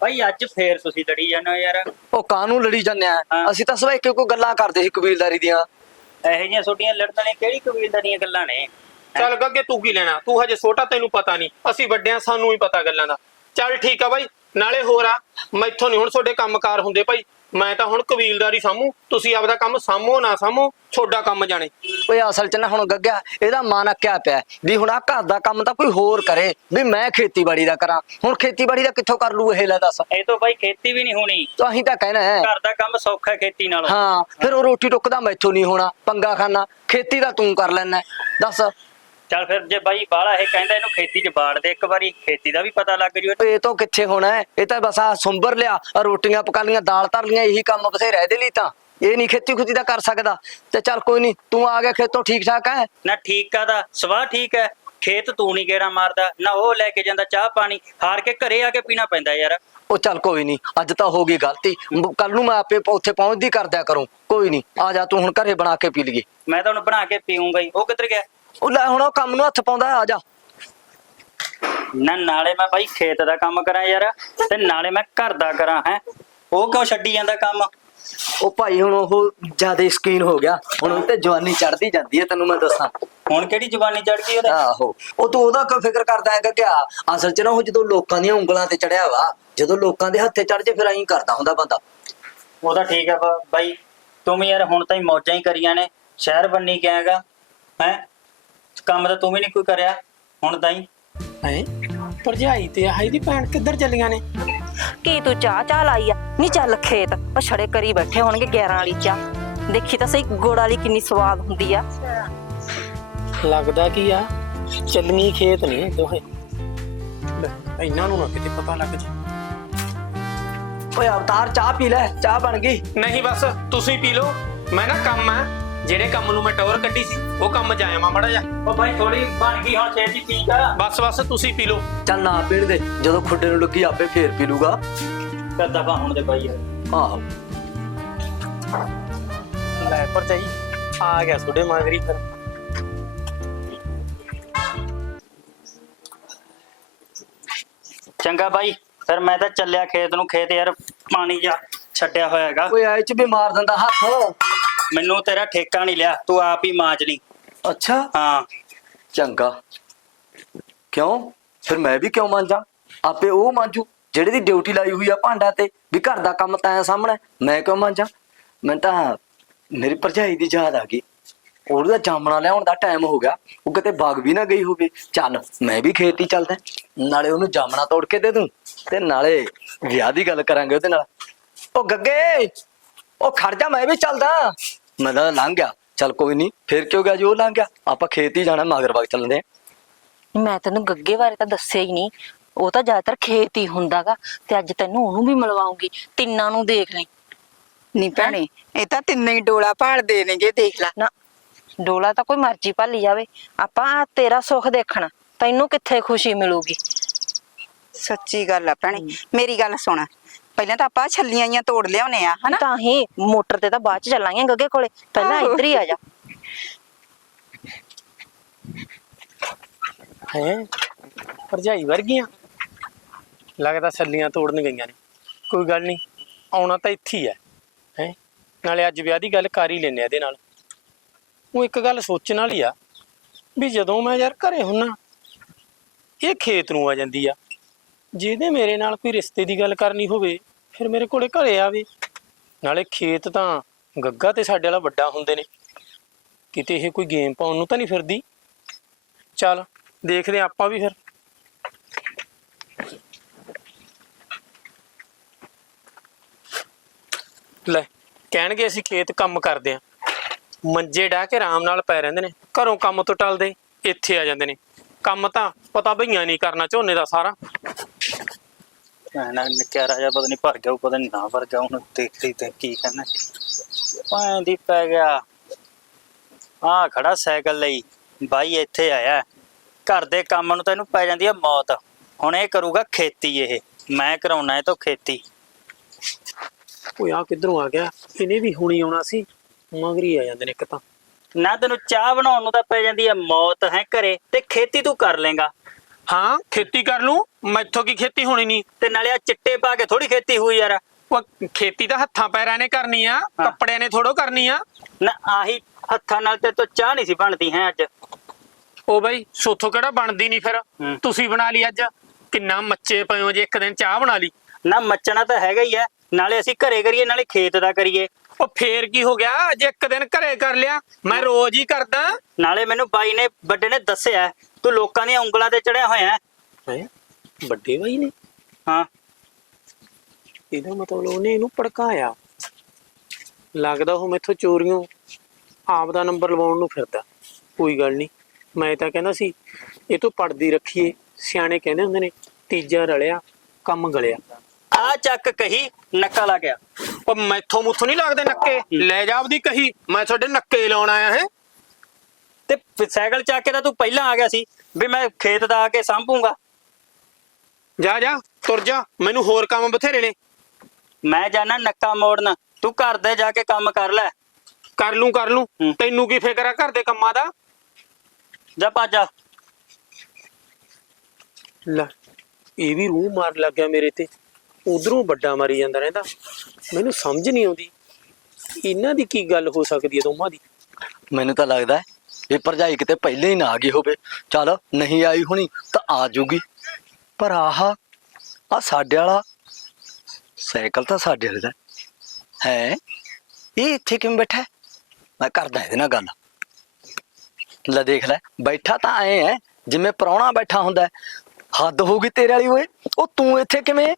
ਭਾਈ ਅੱਜ ਫੇਰ ਤੁਸੀਂ ਲੜੀ ਜਾਂਦੇ ਹੋ ਯਾਰ। ਉਹ ਕਾਹਨੂੰ ਲੜੀ ਜਾਂਦੇ ਆ? ਹਾਂ। ਅਸੀਂ ਤਾਂ ਸਵੇ ਕੋਈ ਗੱਲਾਂ ਕਰਦੇ ਸੀ ਕਬੀਲਦਾਰੀ ਦੀਆਂ? ਇਹੋ ਜਿਹੀਆਂ ਛੋਟੀਆਂ ਲੜਨ ਨੇ ਕਿਹੜੀ ਕਬੀਲਦਾਰ ਦੀਆਂ ਗੱਲਾਂ ਨੇ? ਚੱਲ ਗੱਗੇ ਤੂੰ ਕੀ ਲੈਣਾ? ਤੂੰ ਹਜੇ ਛੋਟਾ ਤੈਨੂੰ ਪਤਾ ਨਹੀਂ। ਅਸੀਂ ਵੱਡਿਆਂ ਸਾਨੂੰ ਹੀ ਪਤਾ ਗੱਲਾਂ ਦਾ। ਚੱਲ ਠੀਕ ਆ ਬਾਈ ਨਾਲੇ ਹੋਰ ਆ ਮੈਥੋਂ ਨਹੀਂ ਹੁਣ ਤੁਹਾਡੇ ਕੰਮਕਾਰ ਹੁੰਦੇ ਭਾਈ। ਮੈਂ ਤਾਂ ਹੁਣ ਕਬੀਲਦਾਰੀ ਸਾਮੂ ਤੁਸੀਂ ਆਪਦਾ ਕੰਮ ਸਾਮੋ ਨਾ ਸਾਮੋ ਤੁਹਾਡਾ ਕੰਮ ਜਾਣੇ। ਓਏ ਅਸਲ ਚ ਨਾ ਹੁਣ ਗੱਗਿਆ ਇਹਦਾ ਮਨ ਅੱਕਿਆ ਪਿਆ ਵੀ ਹੁਣ ਆ ਘਰ ਦਾ ਕੰਮ ਤਾਂ ਕੋਈ ਹੋਰ ਕਰੇ ਵੀ ਮੈਂ ਖੇਤੀਬਾੜੀ ਦਾ ਕਰਾਂ। ਹੁਣ ਖੇਤੀਬਾੜੀ ਦਾ ਕਿੱਥੋਂ ਕਰ ਲੂ ਇਹ ਲੈ ਦੱਸ? ਇਹ ਤੋਂ ਭਾਈ ਖੇਤੀ ਵੀ ਨਹੀਂ ਹੋਣੀ। ਤਾਂ ਅਸੀਂ ਤਾਂ ਕਹਿਣਾ ਹੈ। ਘਰ ਦਾ ਕੰਮ ਸੌਖਾ ਹੈ ਖੇਤੀ ਨਾਲੋਂ। ਹਾਂ ਫਿਰ ਉਹ ਰੋਟੀ ਟੁੱਕ ਦਾ ਮੈਥੋਂ ਨਹੀਂ ਹੋਣਾ ਪੰਗਾ ਖਾਨਾ। ਖੇਤੀ ਦਾ ਤੂੰ ਕਰ ਲੈਣਾ ਦੱਸ ਚੱਲ ਫਿਰ ਜੇ ਬਾਈ ਬਾਹਲਾ ਇਹ ਕਹਿੰਦਾ ਇਹਨੂੰ ਖੇਤੀ 'ਚ ਬਾੜ ਦੇ ਇੱਕ ਵਾਰੀ ਖੇਤੀ ਦਾ ਵੀ ਪਤਾ ਲੱਗ ਜੂ ਇਹ ਤੋਂ। ਕਿੱਥੇ ਹੋਣਾ ਹੈ? ਇਹ ਤਾਂ ਬਸ ਆ ਸੁੰਬਰ ਲਿਆ ਆਹ ਰੋਟੀਆਂ ਪਕਾ ਲੀਆਂ ਦਾਲ ਧਰ ਲੀਆਂ ਇਹੀ ਕੰਮ ਬਥੇਰਾ ਇਹਦੇ ਲਈ ਤਾਂ। ਇਹ ਨਹੀਂ ਖੇਤੀ ਖੁਤੀ ਦਾ ਕਰ ਸਕਦਾ। ਤੇ ਚੱਲ ਕੋਈ ਨਹੀਂ ਤੂੰ ਆ ਗਿਆ ਖੇਤੋਂ ਠੀਕ ਠਾਕ ਹੈ? ਨਾ ਠੀਕ ਆ ਦਾ ਸਵਾਹ ਠੀਕ ਹੈ। ਖੇਤ ਤੂੰ ਨਹੀਂ ਗੇੜਾ ਮਾਰਦਾ ਨਾ ਉਹ ਲੈ ਕੇ ਜਾਂਦਾ ਚਾਹ ਪਾਣੀ ਹਾਰ ਕੇ ਘਰੇ ਆ ਕੇ ਪੀਣਾ ਪੈਂਦਾ ਯਾਰ। ਉਹ ਚੱਲ ਕੋਈ ਨਹੀਂ ਅੱਜ ਤਾਂ ਹੋ ਗਈ ਗਲਤੀ। ਕੱਲ ਨੂੰ ਮੈਂ ਆਪੇ ਉੱਥੇ ਪਹੁੰਚਦੀ ਕਰਦਿਆ ਕਰੂੰ। ਕੋਈ ਨਹੀਂ ਆ ਜਾ ਤੂੰ ਹੁਣ ਘਰੇ ਬਣਾ ਕੇ ਪੀ ਲਈਏ। ਮੈਂ ਤਾਂ ਹੁਣ ਬਣਾ ਕੇ ਪੀਊਂਗਾ ਹੀ। ਉਹ ਕਿੱਧਰ ਗਿਆ? ਉਹ ਲੈ ਹੁਣ ਉਹ ਕੰਮ ਨੂੰ ਹੱਥ ਪਾਉਂਦਾ ਆ ਜਾ। ਨਾ ਨਾਲੇ ਮੈਂ ਬਾਈ ਖੇਤ ਦਾ ਕੰਮ ਕਰਾਂ ਯਾਰ ਤੇ ਨਾਲੇ ਮੈਂ ਘਰ ਦਾ ਕਰਾਂ ਹੈ। ਉਹ ਕਿਉਂ ਛੱਡੀ ਜਾਂਦਾ ਕੰਮ? ਉਹ ਭਾਈ ਹੁਣ ਉਹ ਜ਼ਿਆਦਾ ਸਕੀਨ ਹੋ ਗਿਆ ਹੁਣ ਉਹ ਤੇ ਜਵਾਨੀ ਚੜਦੀ ਜਾਂਦੀ ਹੈ ਤੈਨੂੰ ਮੈਂ ਦੱਸਾਂ। ਹੁਣ ਕਿਹੜੀ ਜਵਾਨੀ ਚੜ ਗਈ ਉਹਦੇ? ਆਹੋ ਉਹ ਤੂੰ ਉਹਦਾ ਕਿਉਂ ਫਿਕਰ ਕਰਦਾ ਹੈਗਾ ਕਿ ਆ ਅਸਲ 'ਚ ਨਾ ਉਹ ਜਦੋਂ ਲੋਕਾਂ ਦੀਆਂ ਉਂਗਲਾਂ ਤੇ ਚੜਿਆ ਵਾ ਜਦੋਂ ਲੋਕਾਂ ਦੇ ਹੱਥੇ ਚੜ ਜੇ ਫਿਰ ਐਂ ਕਰਦਾ ਹੁੰਦਾ ਬੰਦਾ। ਉਹ ਤਾਂ ਠੀਕ ਹੈ ਬਾ- ਬਾਈ ਤੂੰ ਵੀ ਯਾਰ ਹੁਣ ਤਾਂ ਹੀ ਮੌਜਾਂ ਹੀ ਕਰੀਆਂ ਨੇ ਸ਼ਹਿਰ ਬੰਨੀ ਗਿਆ ਹੈਗਾ ਹੈ? ਕੰਮ ਤਾਂ ਤੂੰ ਵੀ ਨਹੀਂ ਕੋਈ ਕਰਿਆ ਹੁਣ ਤਾਂ ਹੀ? ਹੈ ਭਰਜਾਈ ਤੇ ਆਈ ਦੀ ਭੈਣ ਕਿੱਧਰ ਚੱਲੀਆਂ ਨੇ? ਕੀ ਤੂੰ ਚਾਹ ਚਾਹ ਲਾਈ ਆ? ਨਹੀਂ ਚੱਲ ਖੇਤ ਪਛੜੇ ਕਰੀ ਬੈਠੇ ਹੋਣਗੇ 11 ਵਾਲੀ ਚਾਹ। ਦੇਖੀ ਤਾਂ ਸਹੀ ਗੁੜ ਵਾਲੀ ਕਿੰਨੀ ਸਵਾਦ ਹੁੰਦੀ ਆ। ਲੱਗਦਾ ਕੀ ਆ? ਚੱਲਣੀ ਖੇਤ ਨੇ ਦੋਹੇ। ਲੈ, ਇਹਨਾਂ ਨੂੰ ਨਾ ਕਿਤੇ ਪਤਾ ਲੱਗ ਜਾ ਓਏ ਅਵਤਾਰ ਚਾਹ ਪੀ ਲੈ ਚਾਹ ਬਣ ਗਈ। ਨਹੀਂ ਬਸ ਤੁਸੀਂ ਪੀ ਲਓ। ਮੈਂ ਨਾ ਕੰਮ ਆ। ਜਿਹੜੇ ਕੰਮ ਨੂੰ ਮੈਂ ਟੌਰ ਕੱਢੀ ਸੀ ਉਹ ਕੰਮ ਜਾਇਆ ਮਾ ਮੜਾ ਜਾ ਉਹ ਬਾਈ ਥੋੜੀ ਬਣ ਗਈ ਹੁਣ ਛੇਤੀ ਠੀਕ ਆ। ਬਸ ਬਸ ਤੁਸੀਂ ਪੀ ਲਓ। ਚੱਲ ਨਾ ਪੀਣ ਦੇ ਜਦੋਂ ਖੁੱਡੇ ਨੂੰ ਲੱਗੀ ਆਪੇ ਫੇਰ ਪੀ ਲੂਗਾ। ਕਰ ਦਫਾ ਹੁਣ ਦੇ ਬਾਈ ਯਾਰ ਆਹੋ। ਲੈ ਭਰਜਾਈ ਆ ਗਿਆ ਤੁਹਾਡੇ ਮਾਗਰੀ ਫਿਰ। ਚੰਗਾ ਬਾਈ ਫਿਰ ਮੈਂ ਤਾਂ ਚੱਲਿਆ ਖੇਤ ਨੂੰ ਖੇਤ ਯਾਰ ਪਾਣੀ ਜਾ ਛੱਡਿਆ ਹੋਇਆ ਹੈਗਾ। ਓਏ ਐ ਚ ਵੀ ਮਾਰ ਦਿੰਦਾ ਹੱਥ। ਮੈਨੂੰ ਤੇਰਾ ਠੇਕਾ ਨਹੀਂ ਲਿਆ ਤੂੰ ਆਪ ਹੀ ਮਾਂਜ ਲਈ ਅੱਛਾ? ਹਾਂ। ਚੰਗਾ। ਕਿਉਂ? ਫਿਰ ਮੈਂ ਵੀ ਕਿਉਂ ਮੰਜਾਂ? ਆਪੇ ਉਹ ਮੰਜੂ ਜਿਹੜੇ ਦੀ ਡਿਊਟੀ ਲਾਈ ਹੋਈ ਆ ਭਾਂਡਾ ਤੇ ਵੀ ਘਰ ਦਾ ਕੰਮ ਤਾਂ ਸਾਹਮਣੇ ਮੈਂ ਕਿਉਂ ਮੰਜਾਂ? ਮੈਂ ਤਾਂ ਮੇਰੀ ਭਰਜਾਈ ਦੀ ਯਾਦ ਆ ਗਈ। ਉਹਦਾ ਜਾਮਣਾ ਲਿਆਉਣ ਦਾ ਟਾਈਮ ਹੋ ਗਿਆ। ਉਹ ਕਿਤੇ ਬਾਗ ਵੀ ਨਾ ਗਈ ਹੋਵੇ। ਚੱਲ ਮੈਂ ਵੀ ਖੇਤ ਚੱਲਦਾ। ਨਾਲੇ ਉਹਨੂੰ ਜਾਮਣਾ ਤੋੜ ਕੇ ਦੇ ਦੂੰ ਤੇ ਨਾਲੇ ਵਿਆਹ ਦੀ ਗੱਲ ਕਰਾਂਗੇ ਉਹਦੇ ਨਾਲ। ਉਹ ਗੱਗੇ! ਉਹ ਖੜ ਜਾ ਮੈਂ ਵੀ ਚੱਲਦਾ। ਮੈਂ ਤਾਂ ਲੰਘ ਗਿਆ। ਚੱਲ ਕੋਈ ਨਹੀਂ ਫੇਰ ਕਿਉਂ ਗਿਆ ਜੀ? ਉਹ ਲੰਘ ਗਿਆ। ਆਪਾਂ ਖੇਤ ਹੀ ਜਾਣਾ ਮਗਰ ਬਾਗ ਚੱਲਦੇ ਆਂ। ਮੈਂ ਤੈਨੂੰ ਗੱਗੇ ਬਾਰੇ ਤਾਂ ਦੱਸਿਆ ਹੀ ਨਹੀਂ। ਉਹ ਤਾਂ ਜ਼ਿਆਦਾਤਰ ਖੇਤ ਹੀ ਹੁੰਦਾਗਾ ਤੇ ਅੱਜ ਤੈਨੂੰ ਉਹਨੂੰ ਵੀ ਮਿਲਵਾਉਂਗੀ। ਤਿੰਨਾਂ ਨੂੰ ਦੇਖ ਲਈ ਨਹੀਂ ਭੈਣੇ ਇਹ ਤਾਂ ਤਿੰਨੇ ਹੀ ਡੋਲਾ ਭਾਲਦੇ ਨੇਗੇ ਦੇਖ ਲੈ। ਨਾ ਡੋਲਾ ਤਾਂ ਕੋਈ ਮਰਜ਼ੀ ਭਾਲੀ ਜਾਵੇ। ਆਪਾਂ ਤੇਰਾ ਸੁੱਖ ਦੇਖਣਾ ਤੈਨੂੰ ਕਿੱਥੇ ਖੁਸ਼ੀ ਮਿਲੂਗੀ? ਸੱਚੀ ਗੱਲ ਆ ਭੈਣੇ ਮੇਰੀ ਗੱਲ ਸੁਣ। ਪਹਿਲਾਂ ਤਾਂ ਆਪਾਂ ਛੱਲੀਆਂ ਜੀਆਂ ਤੋੜ ਲਿਆਉਨੇ ਆ ਹਨਾ? ਤਾਂ ਹੀ। ਮੋਟਰ ਤੇ ਤਾਂ ਬਾਅਦ ਚ ਚੱਲਾਂਗੇ ਗੱਗੇ ਕੋਲੇ। ਪਹਿਲਾਂ ਆਹੋ। ਇੱਧਰ ਹੀ ਆ ਜਾ। ਹੈ? ਭਰਜਾਈ ਵਰਗੀਆਂ। ਲੱਗਦਾ ਸੱਲੀਆਂ ਤੋੜਨ ਗਈਆਂ ਨੇ। ਕੋਈ ਗੱਲ ਨਹੀਂ ਆਉਣਾ ਤਾਂ ਇੱਥੇ ਹੀ ਹੈ ਹੈ? ਨਾਲੇ ਅੱਜ ਵਿਆਹ ਦੀ ਗੱਲ ਕਰ ਹੀ ਲੈਨੇ ਆ ਇਹਦੇ ਨਾਲ। ਉਹ ਇੱਕ ਗੱਲ ਸੋਚਣ ਵਾਲੀ ਆ ਵੀ ਜਦੋਂ ਮੈਂ ਯਾਰ ਘਰੇ ਹੁੰਨਾ ਇਹ ਖੇਤ ਨੂੰ ਆ ਜਾਂਦੀ ਆ। ਜਿਹਦੇ ਮੇਰੇ ਨਾਲ ਕੋਈ ਰਿਸ਼ਤੇ ਦੀ ਗੱਲ ਕਰਨੀ ਹੋਵੇ, ਫਿਰ ਮੇਰੇ ਕੋਲੇ ਘਰੇ ਆਵੇ। ਨਾਲੇ ਖੇਤ ਤਾਂ ਗੱਗਾ ਤੇ ਸਾਡੇ ਵਾਲਾ ਵੱਡਾ ਹੁੰਦੇ ਨੇ। ਕਿਤੇ ਇਹ ਕੋਈ ਗੇਮ ਪਾਉਣ ਨੂੰ ਤਾਂ ਨਹੀਂ ਫਿਰਦੀ? ਚੱਲ, ਦੇਖਦੇ ਹਾਂ ਆਪਾਂ ਵੀ ਫਿਰ। ਲੈ, ਕਹਿਣਗੇ ਅਸੀਂ ਖੇਤ ਕੰਮ ਕਰਦੇ ਆਂ ਮੰਜੇ ਢਾ ਕੇ ਆਰਾਮ ਨਾਲ ਪੈ ਰਹਿੰਦੇ ਨੇ। ਘਰੋਂ ਕੰਮ ਤੋਂ ਟਲਦੇ, ਇੱਥੇ ਆ ਜਾਂਦੇ ਨੇ। ਕੰਮ ਤਾਂ ਪਤਾ ਭਈਆਂ ਨਹੀਂ ਕਰਨਾ, ਝੋਨੇ ਦਾ ਸਾਰਾ। ਨਾ ਨਿੱਕਿਆ ਰਾਜਾ ਪਤਾ ਨਹੀਂ ਭਰ ਗਿਆ ਪਤਾ ਨਹੀਂ ਨਾ ਭਰ ਗਿਆ ਹੁਣ ਦੇਖਦੇ ਤੇ ਕੀ ਕਰਨਾ ਪਾਂ ਦੀ ਪੈ ਗਿਆ। ਆ ਖੜਾ ਸਾਈਕਲ ਲਈ। ਬਾਈ ਇੱਥੇ ਆਇਆ। ਘਰ ਦੇ ਕੰਮ ਨੂੰ ਤੈਨੂੰ ਪੈ ਜਾਂਦੀ ਹੈ ਮੌਤ। ਹੁਣ ਇਹ ਕਰੂਗਾ ਖੇਤੀ ਇਹ। ਮੈਂ ਕਰਾਉਣਾ ਇਹ ਤੋਂ ਖੇਤੀ। ਓਏ ਆ ਕਿੱਧਰੋਂ ਆ ਗਿਆ? ਇਹਨੇ ਵੀ ਹੁਣੀ ਆਉਣਾ ਸੀ। ਮਗਰੀ ਆ ਜਾਂਦੇ ਨੇ ਇੱਕ ਤਾਂ। ਨਾ ਤੈਨੂੰ ਚਾਹ ਬਣਾਉਣ ਨੂੰ ਤਾਂ ਪੈ ਜਾਂਦੀ ਹੈ ਮੌਤ ਹੈ ਘਰੇ। ਤੇ ਖੇਤੀ ਤੂੰ ਕਰ ਲੇਗਾ ਹਾਂ ਖੇਤੀ ਕਰ ਲੂੰ ਮੈਥੋਂ ਕੀ ਖੇਤੀ ਹੋਣੀ ਨਹੀਂ ਤੇ ਨਾਲੇ ਆ ਚਿੱਟੇ ਪਾ ਕੇ ਥੋੜੀ ਖੇਤੀ ਹੋਈ ਯਾਰ। ਉਹ ਖੇਤੀ ਤਾਂ ਹੱਥਾਂ ਪੈਰਾਂ ਨੇ ਕਰਨੀ ਆ ਕੱਪੜਿਆਂ ਨੇ ਥੋੜੋ ਕਰਨੀ ਆ। ਨਾ ਆਹੀ ਹੱਥਾਂ ਨਾਲ ਤੇ ਤੋਂ ਚਾਹ ਨਹੀਂ ਸੀ ਬਣਦੀ ਹੈ ਅੱਜ। ਉਹ ਬਈ ਸੋਥੋਂ ਕਿਹੜਾ ਬਣਦੀ ਨਹੀਂ ਫਿਰ। ਤੁਸੀਂ ਬਣਾ ਲਈ ਅੱਜ? ਕਿੰਨਾ ਮੱਚੇ ਪਏ ਹੋ ਜੇ ਇੱਕ ਦਿਨ ਚਾਹ ਬਣਾ ਲਈ। ਨਾ ਮੱਚਣਾ ਤਾਂ ਹੈਗਾ ਹੀ ਹੈ ਨਾਲੇ ਅਸੀਂ ਘਰੇ ਕਰੀਏ ਨਾਲੇ ਖੇਤ ਦਾ ਕਰੀਏ। ਉਹ ਫੇਰ ਕੀ ਹੋ ਗਿਆ? ਜੇ ਇੱਕ ਦਿਨ ਘਰੇ ਕਰ ਲਿਆ। ਮੈਂ ਰੋਜ਼ ਹੀ ਕਰਦਾ। ਨਾਲੇ ਮੈਨੂੰ ਬਾਈ ਨੇ ਵੱਡੇ ਨੇ ਦੱਸਿਆ ਤੂੰ ਲੋਕਾਂ ਦੀਆਂ ਉਂਗਲਾਂ ਤੇ ਚੜਿਆ ਹੋਇਆ ਹੈ। ਹੈ? ਵੱਡੇ ਬਾਈ ਨੇ? ਹਾਂ। ਇਹਦਾ ਮਤਲਬ ਉਹਨੇ ਇਹਨੂੰ ਭੜਕਾਇਆ। ਲੱਗਦਾ ਉਹ ਮੈਥੋਂ ਚੋਰੀਆਂ ਆਪ ਦਾ ਨੰਬਰ ਲਵਾਉਣ ਨੂੰ ਫਿਰਦਾ। ਕੋਈ ਗੱਲ ਨਹੀਂ। ਮੈਂ ਤਾਂ ਕਹਿੰਦਾ ਸੀ ਇਹ ਤੋਂ ਪੜਦੀ ਰੱਖੀਏ। ਸਿਆਣੇ ਕਹਿੰਦੇ ਹੁੰਦੇ ਨੇ ਤੀਜਾ ਰਲਿਆ ਕੰਮ ਗਲਿਆ। ਆ ਚੱਕ ਕਹੀ ਨੱਕਾ ਲਾ ਗਿਆ। ਉਹ ਮੈਥੋਂ ਮੁੱਥੋਂ ਨਹੀਂ ਲੱਗਦੇ ਨੱਕੇ? ਲੈ ਜਾ ਆਪਦੀ ਕਹੀ। ਮੈਂ ਤੁਹਾਡੇ ਨੱਕੇ ਲਾਉਣ ਆਇਆ ਹੈ। ਤੇ ਫਿਰ ਸਾਈਕਲ ਚੱਕ ਕੇ ਤਾਂ ਤੂੰ ਪਹਿਲਾਂ ਆ ਗਿਆ ਸੀ ਵੀ ਮੈਂ ਖੇਤ ਦਾ ਆ ਕੇ ਸੰਭੂਗਾ। ਜਾ ਜਾ ਤੁਰ ਜਾ ਮੈਨੂੰ ਹੋਰ ਕੰਮ ਬਥੇਰੇ ਨੇ। ਮੈਂ ਜਾਣਾ ਨੱਕਾ ਮੋੜਨ ਤੂੰ ਘਰ ਦੇ ਜਾ ਕੇ ਕੰਮ ਕਰ ਲੈ। ਕਰ ਲੂੰ ਕਰ ਲੂੰ। ਤੈਨੂੰ ਕੀ ਫਿਕਰ ਆ ਘਰ ਦੇ ਕੰਮਾਂ ਦਾ? ਜਾ ਭੱਜਾ ਲੈ ਇਹ ਵੀ ਰੂਹ ਮਾਰ ਲੱਗ ਗਿਆ ਮੇਰੇ ਤੇ। ਉਧਰੋਂ ਵੱਡਾ ਮਾਰੀ ਜਾਂਦਾ ਰਹਿੰਦਾ। ਮੈਨੂੰ ਸਮਝ ਨਹੀਂ ਆਉਂਦੀ। ਇਹਨਾਂ ਦੀ ਕੀ ਗੱਲ ਹੋ ਸਕਦੀ ਹੈ ਦੋਵਾਂ ਦੀ? ਮੈਨੂੰ ਤਾਂ ਲੱਗਦਾ ਹੈ ਇਹ ਭਰਜਾਈ ਕਿਤੇ ਪਹਿਲੇ ਹੀ ਨਾ ਆ ਗਈ ਹੋਵੇ। ਚੱਲ ਨਹੀਂ ਆਈ ਹੋਣੀ ਤਾਂ ਆ ਜੂਗੀ ਪਰ ਆਹ ਆ ਸਾਡੇ ਵਾਲਾ ਸਾਈਕਲ ਤਾਂ ਸਾਡੇ ਵਾਲੇ ਦਾ ਹੈ। ਇਹ ਇੱਥੇ ਕਿਵੇਂ ਬੈਠਾ ਹੈ? ਮੈਂ ਕਰਦਾ ਇਹਦੇ ਨਾਲ ਗੱਲ। ਲੈ ਦੇਖ ਲੈ, ਬੈਠਾ ਤਾਂ ਐ ਹੈ, ਜਿਵੇਂ ਪ੍ਰਾਹੁਣਾ ਬੈਠਾ ਹੁੰਦਾ ਹੈ। ਹੱਦ ਹੋ ਗਈ ਤੇਰੇ ਵਾਲੀ ਓਏ, ਉਹ ਤੂੰ ਇੱਥੇ ਕਿਵੇਂ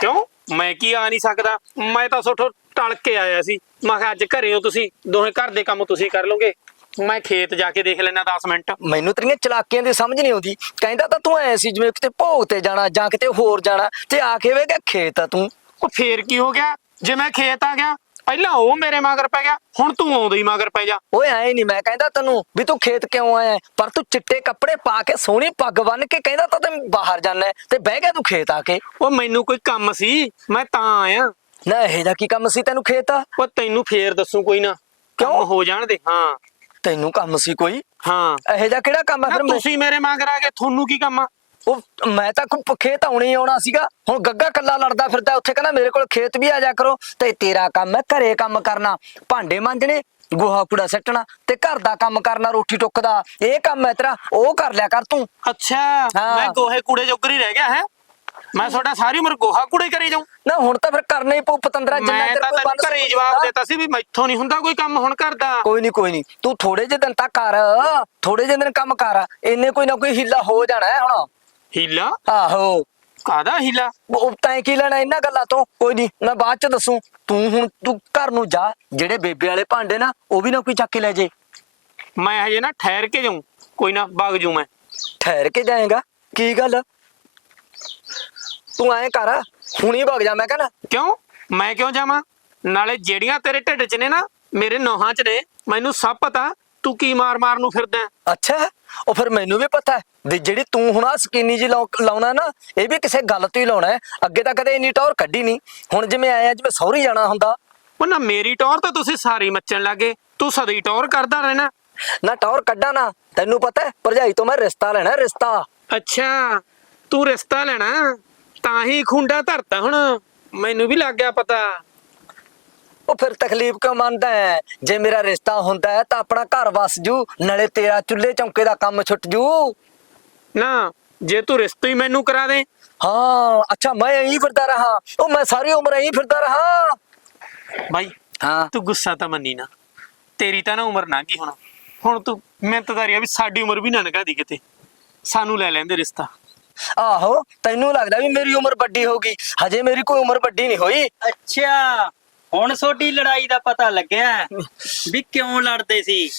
ਕਿਉਂ? ਮੈਂ ਕੀ ਆ ਨਹੀਂ ਸਕਦਾ? ਮੈਂ ਤਾਂ ਸੋਠੋ ਟਲ ਕੇ ਆਇਆ ਸੀ। ਮੈਂ ਕਿਹਾ, ਅੱਜ ਘਰੇ ਹੋ ਤੁਸੀਂ ਦੋਹੇ ਘਰ ਦੇ ਕੰਮ ਤੁਸੀਂ ਕਰ ਲਓਗੇ। ਮੈਂ ਖੇਤ ਜਾ ਕੇ ਦੇਖ ਲੈਣਾ 10 ਮਿੰਟ। ਮੈਨੂੰ ਤੇਰੀਆਂ ਚਲਾਕੀਆਂ ਦੀ ਸਮਝ ਨਹੀਂ ਆਉਂਦੀ। ਕਹਿੰਦਾ ਤਾਂ ਤੂੰ ਐ ਸੀ ਜਿਵੇਂ ਕਿਤੇ ਭੋਗ ਤੇ ਜਾਣਾ ਜਾਂ ਕਿਤੇ ਹੋਰ ਜਾਣਾ ਤੇ ਆ ਕੇ ਵੇਗਾ ਖੇਤ ਆ ਤੂੰ। ਉਹ ਫੇਰ ਕੀ ਹੋ ਗਿਆ? ਜੇ ਮੈਂ ਖੇਤ ਆ ਗਿਆ ਪਹਿਲਾਂ ਉਹ ਮੇਰੇ ਮਗਰ ਪੈ ਗਿਆ ਹੁਣ ਤੂੰ ਆਉਂਦਾ ਹੀ ਮਗਰ ਪੈ ਜਾ। ਓਏ ਐ ਨਹੀਂ ਮੈਂ ਕਹਿੰਦਾ ਤੈਨੂੰ ਵੀ ਤੂੰ ਖੇਤ ਕਿਉਂ ਆਇਆ ਹੈ? ਪਰ ਤੂੰ ਚਿੱਟੇ ਕੱਪੜੇ ਪਾ ਕੇ ਸੋਹਣੀ ਪੱਗ ਬੰਨ ਕੇ ਕਹਿੰਦਾ ਤਾਂ ਤੈਨੂੰ ਬਾਹਰ ਜਾਣਾ ਹੈ ਤੇ ਬਹਿ ਗਿਆ ਤੂੰ ਖੇਤ ਆ ਕੇ। ਉਹ ਮੈਨੂੰ ਕੋਈ ਕੰਮ ਸੀ? ਮੈਂ ਤਾਂ ਆਇਆ। ਨਾ ਇਹ ਦਾ ਕੀ ਕੰਮ ਸੀ ਤੈਨੂੰ ਖੇਤ ਆ? ਉਹ ਤੈਨੂੰ ਫੇਰ ਦੱਸੂ ਕੋਈ ਨਾ। ਕੰਮ ਕਿਉਂ? ਹੋ ਜਾਣ ਦੇ ਹਾਂ। ਤੈਨੂੰ ਕੰਮ ਸੀ ਕੋਈ? ਹਾਂ। ਇਹੋ ਜਿਹਾ ਕਿਹੜਾ ਕੰਮ ਆ ਫਿਰ ਮੈਂ? ਤੁਸੀਂ ਮੇਰੇ ਮਗਰ ਆ ਗਏ ਤੁਹਾਨੂੰ ਕੀ ਕੰਮ ਆ? ਉਹ ਮੈਂ ਤਾਂ ਕੋਈ ਖੇਤ ਆਉਣੇ ਹੀ ਆਉਣਾ ਸੀਗਾ। ਹੁਣ ਗੱਗਾ ਕੱਲਾ ਲੜਦਾ ਫਿਰਦਾ ਉੱਥੇ ਕਹਿੰਦਾ ਮੇਰੇ ਕੋਲ ਖੇਤ ਵੀ ਆ ਜਾ ਕਰੋ ਤੇ ਤੇਰਾ ਕੰਮ ਹੈ ਘਰੇ ਕੰਮ ਕਰਨਾ। ਭਾਂਡੇ ਮਾਂਜਣੇ ਗੋਹਾ ਕੂੜਾ ਸੱਟਣਾ ਤੇ ਘਰ ਦਾ ਕੰਮ ਕਰਨਾ ਰੋਟੀ ਟੁੱਕ ਦਾ ਇਹ ਕੰਮ ਹੈ ਤੇਰਾ ਉਹ ਕਰ ਲਿਆ ਕਰ ਤੂੰ। ਅੱਛਾ ਹਾਂ। ਮੈਂ ਗੋਹੇ ਕੂੜੇ ਜੋਗਰ ਹੀ ਰਹਿ ਗਿਆ ਹੈ? ਮੈਂ ਤੁਹਾਡਾ ਸਾਰੀ ਉਮਰ ਗੋਹਾ ਕੂੜੇ ਕਰੀ ਜਾਉਂ ਨਾ ਹੁਣ ਤਾਂ ਫਿਰ ਕਰਨਾ ਹੀ ਪਊ ਪਤੰਦਰਾ ਜਿੰਨਾ ਮੈਂ ਚਿਰ ਤਾਂ ਕੋਈ ਤੈਨੂੰ ਬੰਦ ਘਰੇ ਹੀ ਸਕੂਲ ਜਵਾਬ। ਦਿੱਤਾ ਸੀ ਵੀ ਮੈਥੋਂ ਨਹੀਂ ਹੁੰਦਾ ਕੋਈ ਕੰਮ ਹੁਣ ਕਰਦਾ। ਕੋਈ ਨਹੀਂ ਕੋਈ ਨਹੀਂ। ਤੂੰ ਥੋੜੇ ਜਿਹੇ ਦਿਨ ਤੱਕ ਕਰ। ਥੋੜੇ ਜਿਹੇ ਦਿਨ ਕੰਮ ਕਰ। ਇੰਨੇ ਕੋਈ ਨਾ ਕੋਈ ਹਿੱਲਾ ਹੋ ਜਾਣਾ ਹੈ ਹੁਣ। ਹੀਲਾ? ਆਹੋ। ਕਾਦਾ ਹੀਲਾ? ਉਹ ਤੈਂ ਕੀ ਲੈਣਾ ਇਹਨਾਂ ਗੱਲਾਂ ਤੋਂ? ਕੋਈ ਨਹੀਂ ਮੈਂ ਬਾਅਦ ਚ ਦੱਸੂ। ਤੂੰ ਹੁਣ ਤੂੰ ਘਰ ਨੂੰ ਜਾ। ਜਿਹੜੇ ਬੇਬੇ ਵਾਲੇ ਭਾਂਡੇ ਨਾ ਉਹ ਵੀ ਨਾ ਕੋਈ ਚੱਕ ਕੇ ਲੈ ਜੇ। ਮੈਂ ਹਜੇ ਨਾ ਠਹਿਰ ਕੇ ਜਾਉਂ ਕੋਈ ਨਾ ਵਗ ਜੂ ਮੈਂ। ਠਹਿਰ ਕੇ ਜਾਏਗਾ। ਕੀ ਗੱਲ? ਤੂੰ ਐਂ ਕਰ ਹੁਣੀ ਭਗ ਜਾ ਮੈਂ ਕਹਿੰਦਾ ਕਿਉਂ? ਮੈਂ ਕਿਉਂ ਜਾਵਾਂ? ਨਾਲੇ ਜਿਹੜੀਆਂ ਤੇਰੇ ਢਿੱਡ 'ਚ ਨੇ ਨਾ ਮੇਰੇ ਨੋਹਾਂ 'ਚ ਨੇ ਮੈਨੂੰ ਸਭ ਪਤਾ। ਤੂੰ ਕੀ ਮਾਰ ਮਾਰ ਨੂੰ ਫਿਰਦਾ ਹੈ। ਅੱਛਾ ਉਹ ਫਿਰ ਮੈਨੂੰ ਵੀ ਪਤਾ ਹੈ ਵੀ ਜਿਹੜੀ ਤੂੰ ਹੁਣ ਆ ਸਕੀਨੀ ਜੀ ਲਾਉ- ਲਾਉਣਾ ਨਾ ਇਹ ਵੀ ਕਿਸੇ ਗੱਲ ਤੋਂ ਹੀ ਲਾਉਣਾ ਹੈ। ਅੱਗੇ ਤਾਂ ਕਦੇ ਇੰਨੀ ਟੌਰ ਕੱਢੀ ਨਹੀਂ। ਹੁਣ ਜਿਵੇਂ ਆਇਆ ਜਿਵੇਂ ਸਹੁਰੀ ਜਾਣਾ ਹੁੰਦਾ। ਉਹ ਨਾ ਮੇਰੀ ਟੌਰ ਤਾਂ ਤੁਸੀਂ ਸਾਰੀ ਮੱਚਣ ਲੱਗੇ। ਤੂੰ ਸਦੀ ਟੌਰ ਕਰਦਾ ਰਹਿਣਾ। ਨਾ ਟੌਰ ਕੱਢਾ ਨਾ ਤੈਨੂੰ ਪਤਾ ਹੈ ਭਰਜਾਈ ਤੋਂ ਮੈਂ ਰਿਸ਼ਤਾ ਲੈਣਾ ਰਿਸ਼ਤਾ। ਅੱਛਾ ਤੂੰ ਰਿਸ਼ਤਾ ਲੈਣਾ। ਤਾਂ ਹੀ ਖੁੰਡਾ ਧਰਤਾ ਹੁਣ ਮੈਨੂੰ ਵੀ ਲੱਗ ਗਿਆ ਪਤਾ। ਉਹ ਫਿਰ ਤਕਲੀਫ ਕਿਉਂ ਮੰਨਦਾ ਹੈ ਜੇ ਮੇਰਾ ਰਿਸ਼ਤਾ ਹੁੰਦਾ ਹੈ ਤਾਂ ਆਪਣਾ ਘਰ ਵਸ ਜੂ ਨਾਲੇ ਤੇਰਾ ਚੁੱਲ੍ਹੇ ਚੌਂਕੇ ਦਾ ਕੰਮ ਛੁੱਟ ਜੂ। ਨਾ ਜੇ ਤੂੰ ਰਿਸ਼ਤਾ ਹੀ ਮੈਨੂੰ ਕਰਾ ਦੇ। ਹਾਂ ਅੱਛਾ ਮੈਂ ਇਹੀ ਫਿਰਦਾ ਰਹਾ। ਉਹ ਮੈਂ ਸਾਰੀ ਉਮਰ ਇਹੀ ਫਿਰਦਾ ਰਹਾ। ਬਾਈ ਹਾਂ। ਤੂੰ ਗੁੱਸਾ ਤਾਂ ਮੰਨੀ ਨਾ। ਤੇਰੀ ਤਾਂ ਨਾ ਉਮਰ ਲੰਘ ਗਈ ਹੁਣ। ਹੁਣ ਤੂੰ ਮਿਹਨਤਦਾਰੀ ਆ ਵੀ ਸਾਡੀ ਉਮਰ ਵੀ ਨਾ ਲੰਘਾ ਦੀ ਕਿਤੇ। ਸਾਨੂੰ ਲੈ ਲੈਂਦੇ ਰਿਸ਼ਤਾ। ਆਹੋ ਤੈਨੂੰ ਲੱਗਦਾ ਵੀ ਮੇਰੀ ਉਮਰ ਵੱਡੀ ਹੋ ਗਈ। ਹਜੇ ਮੇਰੀ ਕੋਈ ਉਮਰ ਵੱਡੀ ਨਹੀਂ ਹੋਈ। ਅੱਛਾ ਹੁਣ ਛੋਟੀ ਲੜਾਈ ਦਾ ਪਤਾ ਲੱਗਿਆ ਵੀ ਕਿਉਂ ਲੜਦੇ ਸੀ।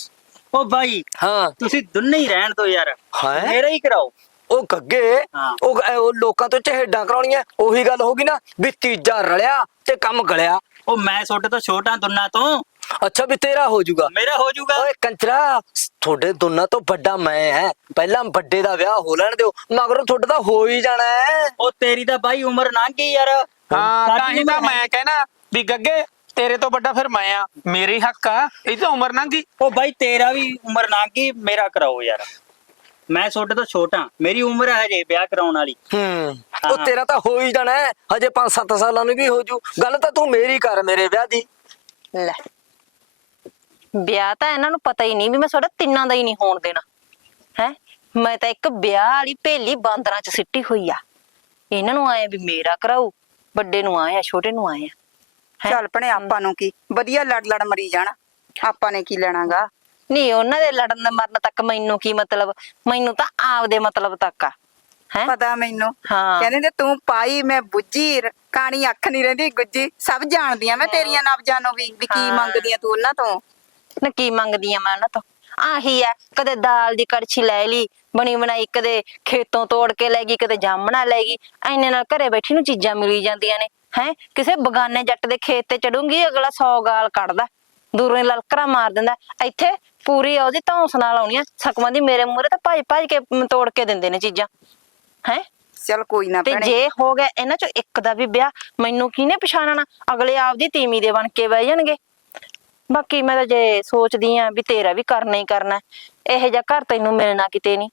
ਉਹ ਬਾਈ ਹਾਂ। ਤੁਸੀਂ ਦੋਨੇ ਹੀ ਰਹਿਣ ਦੋ ਯਾਰ। ਹੈਂ? ਮੇਰਾ ਹੀ ਕਰਾਓ। ਉਹ ਗੱਗੇ ਹਾਂ। ਉਹ ਉਹ ਲੋਕਾਂ ਤੋਂ ਚਹੇਡਾਂ ਕਰਾਉਣੀਆਂ। ਉਹੀ ਗੱਲ ਹੋ ਗਈ ਨਾ ਵੀ ਤੀਜਾ ਰਲਿਆ ਤੇ ਕੰਮ ਗਲਿਆ। ਉਹ ਮੈਂ ਛੋਟੇ ਤੋਂ ਛੋਟਾ ਦੋਨਾਂ ਤੋਂ। ਅੱਛਾ ਵੀ ਤੇਰਾ ਹੋ ਜਾਊਗਾ। ਮੇਰਾ ਹੋ ਜਾਊਗਾ। ਓਏ ਕੰਚਰਾ ਤੁਹਾਡੇ ਦੋਨਾਂ ਤੋਂ ਵੱਡਾ ਮੈਂ ਹੈ। ਪਹਿਲਾਂ ਵੱਡੇ ਦਾ ਵਿਆਹ ਹੋ ਲੈਣ ਦਿਓ ਮਗਰੋਂ ਤੁਹਾਡਾ ਤਾਂ ਹੋ ਹੀ ਜਾਣਾ ਹੈ। ਉਹ ਤੇਰੀ ਤਾਂ ਬਾਈ ਉਮਰ ਲੰਘ ਗਈ ਯਾਰ। ਹਾਂ ਤਾਂ ਹੀ। ਤਾਂ ਮੈਂ ਕਹਿਣਾ ਵੀ ਗੱਗੇ ਤੇਰੇ ਤੋਂ ਵੱਡਾ ਫਿਰ ਮੈਂ ਆ ਮੇਰੇ ਹੱਕ ਆ ਇਹ ਤਾਂ ਉਮਰ ਲੰਘ ਗਈ। ਉਹ ਬਾਈ ਤੇਰਾ ਵੀ ਉਮਰ ਲੰਘ ਗਈ ਮੇਰਾ ਕਰਾਓ ਯਾਰ। ਮੈਂ ਛੋਟੇ ਤੋਂ ਛੋਟਾ ਮੇਰੀ ਉਮਰ ਹੈ ਹਜੇ ਵਿਆਹ ਕਰਾਉਣ ਵਾਲੀ। ਹੂੰ ਉਹ ਹਾਂ। ਤੇਰਾ ਤਾਂ ਹੋ ਹੀ ਜਾਣਾ ਹੈ ਹਜੇ 5-7 ਸਾਲਾਂ ਨੂੰ ਵੀ ਹੋ ਜੂ। ਗੱਲ ਤਾਂ ਤੂੰ ਮੇਰੀ ਕਰ ਮੇਰੇ ਵਿਆਹ ਦੀ। ਲੈ ਵਿਆਹ ਤਾਂ ਇਹਨਾਂ ਨੂੰ ਪਤਾ ਹੀ ਨਹੀਂ ਵੀ ਮੈਂ ਤੁਹਾਡਾ ਤਿੰਨਾਂ ਦਾ ਹੀ ਨਹੀਂ ਹੋਣ ਦੇਣਾ। ਹੈ ਮੈਂ ਤਾਂ ਇੱਕ ਵਿਆਹ ਵਾਲੀ ਭੇਲੀ ਬਾਂਦਰਾਂ ਚ ਸਿੱਟੀ ਹੋਈ ਆ। ਇਹਨਾਂ ਨੂੰ ਆਏ ਵੀ ਮੇਰਾ ਕਰਾਊ ਵੱਡੇ ਨੂੰ ਆਏ ਆ ਛੋਟੇ ਨੂੰ ਆਏ ਆ। ਹੈਂ? ਚੱਲ ਭਣੇ ਆਪਾਂ ਨੂੰ ਕੀ? ਵਧੀਆ ਲੜ ਲੜ ਮਰੀ ਜਾਣਾ। ਆਪਾਂ ਨੇ ਕੀ ਲੈਣਾਗਾ? ਨਹੀਂ ਉਹਨਾਂ ਦੇ ਲੜਨ ਦੇ ਮਰਨ ਤੱਕ ਮੈਨੂੰ ਕੀ ਮਤਲਬ? ਮੈਨੂੰ ਤਾਂ ਆਪਦੇ ਮਤਲਬ ਤੱਕ ਆ। ਹੈ? ਪਤਾ ਮੈਨੂੰ। ਹਾਂ। ਕਹਿੰਦੇ ਨੇ ਤੂੰ ਪਾਈ ਮੈਂ ਬੁੱਝੀ ਰ- ਕਾਣੀ ਅੱਖ ਨਹੀਂ ਰਹਿੰਦੀ ਗੁੱਜੀ ਸਭ ਜਾਣਦੀਆਂ ਮੈਂ ਤੇਰੀਆਂ ਨਬਜਾਂ ਨੂੰ ਵੀ ਵੀ ਕੀ ਹਾਂ। ਮੰਗਦੀ ਆ ਤੂੰ ਉਹਨਾਂ ਤੋਂ? ਨਾ ਕੀ ਮੰਗਦੀ ਆ ਮੈਂ ਉਹਨਾਂ ਤੋਂ? ਆਹੀ ਆ ਕਦੇ ਦਾਲ ਦੀ ਕੜਛੀ ਲੈ ਲਈ ਬਣੀ ਬਣਾਈ ਕਦੇ ਖੇਤੋਂ ਤੋੜ ਕੇ ਲੈ ਗਈ ਕਦੇ ਜਾਮਣਾ ਲੈ ਗਈ ਐਨੇ ਨਾਲ ਘਰੇ ਬੈਠੀ ਨੂੰ ਚੀਜ਼ਾਂ ਮਿਲੀ ਜਾਂਦੀਆਂ ਨੇ ਹੈ? ਕਿਸੇ ਬਗਾਨੇ ਜੱਟ ਦੇ ਖੇਤ ਤੇ ਚੜੂੰਗੀ ਅਗਲਾ 100 ਗਾਲ ਕੱਢਦਾ ਦੂਰੋਂ ਹੀ ਲਲਕਰਾ ਮਾਰ ਦਿੰਦਾ ਇੱਥੇ ਪੂਰੀ ਉਹਦੀ ਧੌਂਸ ਨਾਲ ਆਉਣੀ ਆ। ਸਕਮਾਂ ਦੀ ਮੇਰੇ ਮੂਹਰੇ ਤਾਂ ਭੱਜ ਭੱਜ ਕੇ ਮ, ਤੋੜ ਕੇ ਦਿੰਦੇ ਨੇ ਚੀਜ਼ਾਂ। ਹੈ? ਚਲ ਕੋਈ ਨਾ ਤੇ ਭੈਣੇ। ਜੇ ਹੋ ਗਿਆ ਇਹਨਾਂ ਚੋਂ ਇੱਕ ਦਾ ਵੀ ਵਿਆਹ ਮੈਨੂੰ ਕਿਹਨੇ ਪਛਾਣਨਾ? ਅਗਲੇ ਆਪਦੀ ਤੀਵੀਂ ਦੇ ਬਣ ਕੇ ਬਹਿ ਜਾਣਗੇ। ਬਾਕੀ ਮੈਂ ਤਾਂ ਜੇ ਸੋਚਦੀ ਆ ਵੀ ਤੇਰਾ ਵੀ ਕਰਨਾ ਹੀ ਕਰਨਾ। ਇਹੋ ਜਿਹਾ ਘਰ ਤੈਨੂੰ ਮਿਲਣਾ ਕਿਤੇ ਨਹੀਂ।